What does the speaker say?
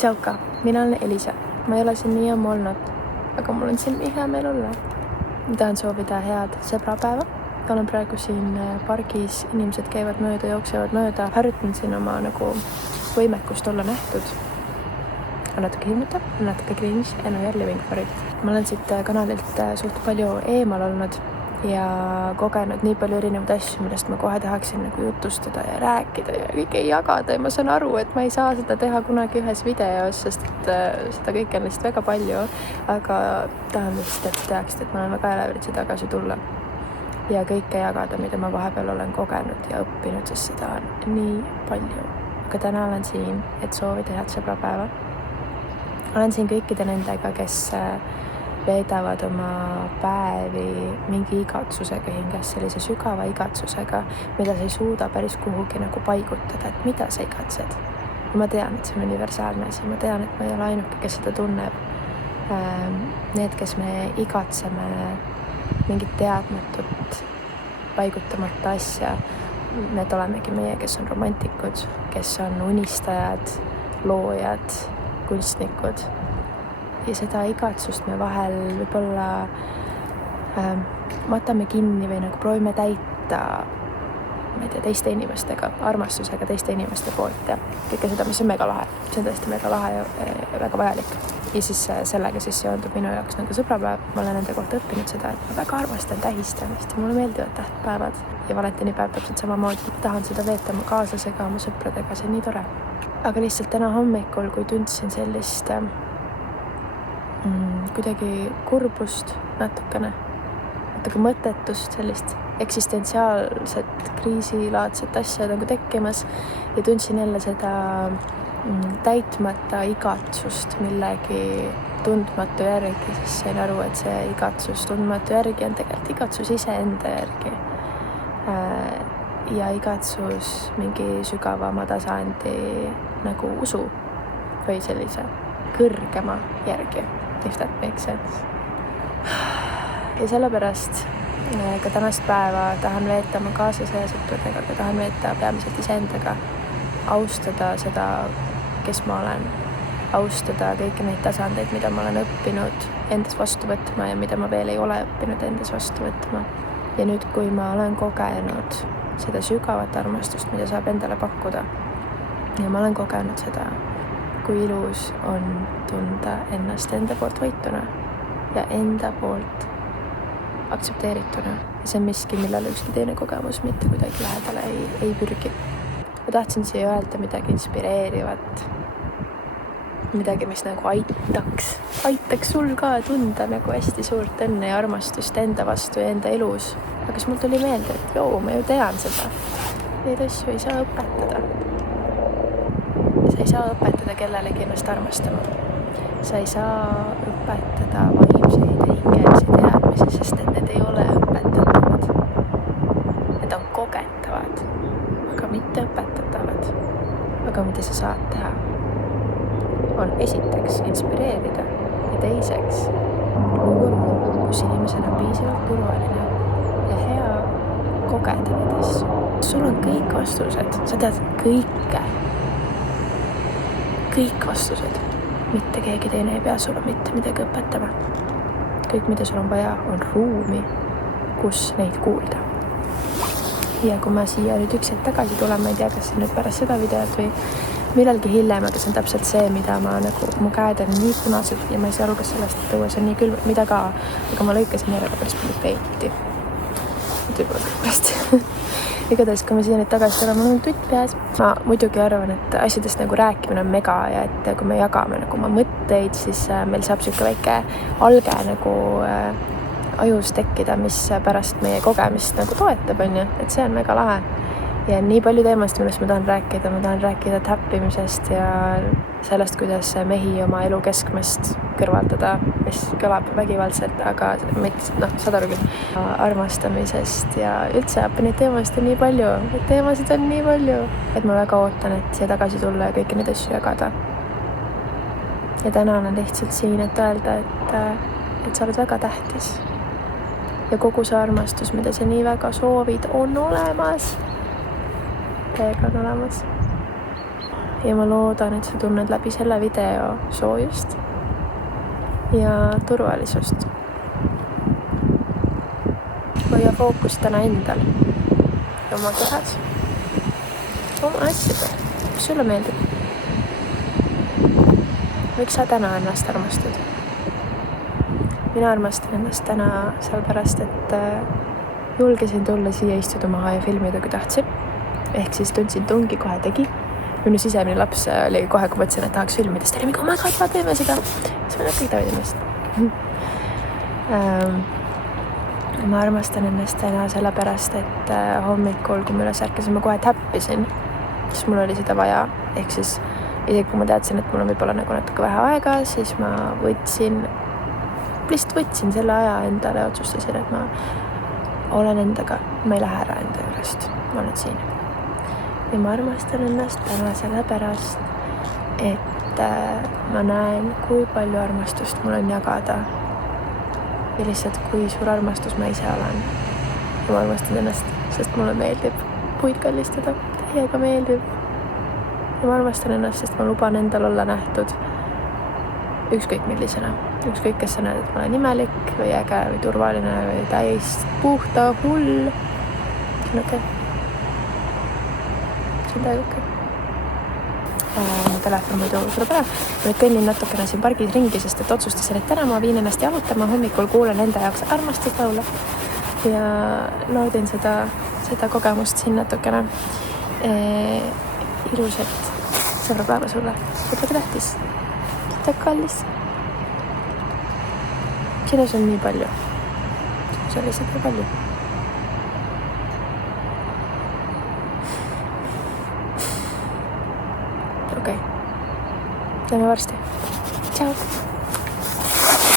Tšauka, mina olen Elisa. Ma ei ole siin nii ammu olnud, aga mul on siin nii hea meel olla. Ma tahan soovida head sõbrapäeva. Olen praegu siin pargis, inimesed käivad mööda, jooksevad mööda. Harjutan siin oma võimekust olla nähtud. On natuke hirmutav, on natuke cringe and we are living for it. Ma olen siit kanalilt suht palju eemal olnud ja kogenud nii palju erinevaid asju, millest ma kohe tahaksin jutustada ja rääkida ja kõike jagada. Ja ma saan aru, et ma ei saa seda teha kunagi ühes videos, sest et seda kõike on lihtsalt väga palju. Aga tahan lihtsalt, et teaksid, et ma olen väga elevil siia tagasi tulla ja kõike jagada, mida ma vahepeal olen kogenud ja õppinud, sest seda on nii palju. Aga täna olen siin, et soovida head sõbrapäeva. Olen siin kõikide nendega, kes veedavad oma päevi mingi igatsusega hinges, sellise sügava igatsusega, mida sa ei suuda päris kuhugi paigutada, et mida sa igatsed. Ja ma tean, et see on universaalne asi, ma tean, et ma ei ole ainuke, kes seda tunneb. Need, kes me igatseme mingit teadmatut, paigutamata asja, need olemegi meie, kes on romantikud, kes on unistajad, loojad, kunstnikud. Ja seda igatsust me vahel võib-olla matame kinni või proovime täita, ma ei tea, teiste inimestega, armastusega teiste inimeste poolt ja kõike seda, mis on mega lahe. See on tõesti mega lahe ja väga vajalik. Ja siis sellega seondub minu jaoks sõbrapäev. Ma olen nende kohta õppinud seda, et ma väga armastan tähistamist ja mulle meeldivad tähtpäevad. Ja valentinipäev täpselt samamoodi. Ma tahan seda veeta oma kaaslasega, oma sõpradega, see on nii tore. Aga lihtsalt täna hommikul, kui tundsin sellist kuidagi kurbust natuke mõttetust, sellist eksistentsiaalset kriisilaadset asja tekkimas ja tundsin jälle seda täitmata igatsust millegi tundmatu järgi, siis sain aru, et see igatsus tundmatu järgi on tegelikult igatsus iseenda järgi ja igatsus mingi sügavama tasandi usu või sellise kõrgema järgi. If that makes sense. Ja sellepärast ka tänast päeva tahan veeta oma kaaslase ja sõpradega, aga tahan veeta peamiselt iseendaga, austada seda, kes ma olen, austada kõiki neid tasandeid, mida ma olen õppinud endas vastu võtma ja mida ma veel ei ole õppinud endas vastu võtma. Ja nüüd, kui ma olen kogenud seda sügavat armastust, mida saab endale pakkuda ja ma olen kogenud seda, kui ilus on tunda ennast enda poolt võituna ja enda poolt aktsepteerituna. Ja see on miski, millele ükski teine kogemus mitte kuidagi lähedale ei pürgi. Ma tahtsin siia öelda midagi inspireerivat, midagi, mis aitaks sul ka tunda hästi suurt õnne ja armastust enda vastu ja enda elus. Aga siis mul tuli meelde, et ma ju tean seda. Neid asju ei saa õpetada. Sa ei saa õpetada kellelegi ennast armastama. Sa ei saa õpetada vaimseid ja hingelisi teadmisi, sest need ei ole õpetatavad. Need on kogetavad, aga mitte õpetatavad. Aga mida sa saad teha, on esiteks inspireerida ja teiseks luua ruum, kus inimesel on piisavalt turvaline ja hea kogeda neid asju. Sul on kõik vastused, sa tead kõike. Kõik vastused. Mitte keegi teine ei pea sulle mitte midagi õpetama. Kõik, mida sul on vaja, on ruumi, kus neid kuulda. Ja kui ma siia nüüd üks hetk tagasi tulen, ma ei tea, kas see nüüd pärast seda videot või millalgi hiljem, aga see on täpselt see, mida ma mu käed on nii punased ja ma ei saa aru, kas sellest tõues on nii külm, mida ka, aga ma lõikasin järele päris palju peiti. Võib-olla kõigest. Igatahes, kui ma siia nüüd tagasi tulen, mul on tutt peas. Ma muidugi arvan, et asjadest rääkimine on mega ja et kui me jagame oma mõtteid, siis meil saab siuke väike alge ajus tekkida, mis pärast meie kogemist toetab, et see on mega lahe. Ja nii palju teemast, millest ma tahan rääkida täppimisest ja sellest, kuidas mehi oma elu keskmest kõrvaldada, mis kõlab vägivaldselt, aga saad aru küll, armastamisest ja üldse neid teemasid on nii palju, et ma väga ootan, et siia tagasi tulla ja kõiki neid asju jagada. Ja täna olen lihtsalt siin, et öelda, et sa oled väga tähtis ja kogu see armastus, mida sa nii väga soovid, on olemas. Täiega on olemas. ja ma loodan, et sa tunned läbi selle video soojust ja turvalisust. Hoia fookus täna endal, oma kehas, oma asjadel, mis sulle meeldib. Miks sa täna ennast armastad? Mina armastan ennast täna sellepärast, et julgesin tulla siia istuda maha ja filmida, kui tahtsin. Ehk siis tundsin tungi, kohe tegi. Minu sisemine laps oli kohe, kui mõtlesin, et tahaks filmida, siis ta oli mingi, oh my god, ma teeme seda. Siis ma kõik tavid ennast. Ma armastan ennast täna sellepärast, et hommikul, kui ma üles ärkasin, ma kohe täppisin, siis mul oli seda vaja. Ehk siis isegi kui ma teadsin, et mul on võib-olla nagu natuke vähe aega, siis ma lihtsalt võtsin selle aja endale ja otsustasin, et ma olen endaga, ma ei lähe ära enda juurest, ma olen siin. Ja ma armastan ennast täna sellepärast, et ma näen, kui palju armastust mul on jagada ja lihtsalt kui suur armastus ma ise olen. Ja ma armastan ennast, sest mulle meeldib puid kallistada, täiega meeldib. Ja ma armastan ennast, sest ma luban endal olla nähtud ükskõik millisena. Ükskõik, kes sa näed, et ma olen imelik või äge või turvaline või täis puhta hull. See on okei. See on täiega okei. Mu telefon muidu tuleb ära. Ma kõnnin natukene siin pargis ringi, sest et otsustasin, et täna ma viin ennast jalutama, hommikul kuulen enda jaoks armastuslaule ja naudin seda kogemust siin natukene. Ilusat sõbrapäeva sulle. Võtke tähtis. Seda kallis. Sinus on nii palju. Sinus on lihtsalt nii palju. Okei. Näeme varsti. Ciao.